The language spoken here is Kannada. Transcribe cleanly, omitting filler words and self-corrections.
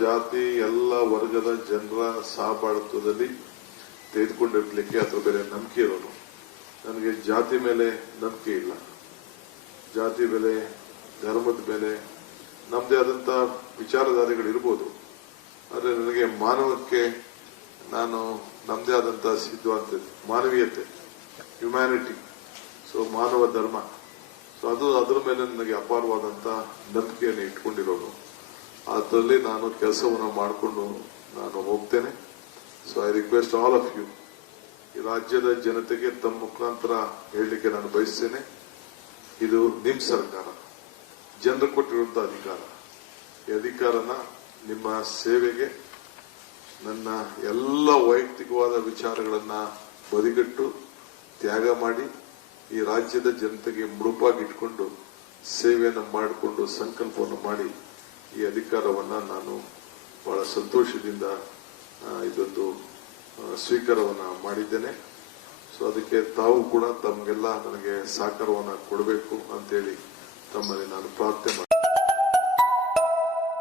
ಜಾತಿ ಎಲ್ಲ ವರ್ಗದ ಜನರ ಸಹಬಾಳ್ವದಲ್ಲಿ ತೆಗೆದುಕೊಂಡಿರ್ಲಿಕ್ಕೆ ಅದ್ರ ಮೇಲೆ ನಂಬಿಕೆ ಇರೋನು. ನನಗೆ ಜಾತಿ ಮೇಲೆ ನಂಬಿಕೆ ಇಲ್ಲ. ಜಾತಿ ಬೆಲೆ, ಧರ್ಮದ ಬೆಲೆ, ನಮ್ಮದೇ ಆದಂತ ವಿಚಾರಧಾರೆಗಳಿರ್ಬೋದು. ಆದರೆ ನನಗೆ ಮಾನವಕ್ಕೆ ನಾನು ನಮ್ಮದೇ ಆದಂತಹ ಸಿದ್ಧಾಂತ, ಮಾನವೀಯತೆ, ಹ್ಯುಮ್ಯಾನಿಟಿ, ಸೊ ಮಾನವ ಧರ್ಮ, ಸೊ ಅದು ಅದರ ಮೇಲೆ ನನಗೆ ಅಪಾರವಾದಂತ ನಂಬಿಕೆಯನ್ನು ಇಟ್ಕೊಂಡಿರೋನು. ಅದರಲ್ಲಿ ನಾನು ಕೆಲಸವನ್ನು ಮಾಡಿಕೊಂಡು ನಾನು ಹೋಗ್ತೇನೆ. So I request all of you, ಈ ರಾಜ್ಯದ ಜನತೆಗೆ ತಮ್ಮ ಮುಖಾಂತರ ಹೇಳಲಿಕ್ಕೆ ನಾನು ಬಯಸ್ತೇನೆ, ಇದು ನಿಮ್ ಸರ್ಕಾರ, ಜನರು ಕೊಟ್ಟಿರುವಂತಹ ಅಧಿಕಾರ. ಈ ಅಧಿಕಾರನ ನಿಮ್ಮ ಸೇವೆಗೆ, ನನ್ನ ಎಲ್ಲ ವೈಯಕ್ತಿಕವಾದ ವಿಚಾರಗಳನ್ನ ಬದಿಗಟ್ಟು ತ್ಯಾಗ ಮಾಡಿ ಈ ರಾಜ್ಯದ ಜನತೆಗೆ ಮುಡುಪಾಗಿಟ್ಕೊಂಡು ಸೇವೆಯನ್ನು ಮಾಡಿಕೊಂಡು ಸಂಕಲ್ಪವನ್ನು ಮಾಡಿ ಈ ಅಧಿಕಾರವನ್ನ ನಾನು ಬಹಳ ಸಂತೋಷದಿಂದ ಇದೊಂದು ಸ್ವೀಕಾರವನ್ನ ಮಾಡಿದ್ದೇನೆ. ಸೊ ಅದಕ್ಕೆ ತಾವು ಕೂಡ ತಮಗೆಲ್ಲ ನನಗೆ ಸಹಕಾರವನ್ನ ಕೊಡಬೇಕು ಅಂತೇಳಿ ತಮ್ಮಲ್ಲಿ ನಾನು ಪ್ರಾರ್ಥನೆ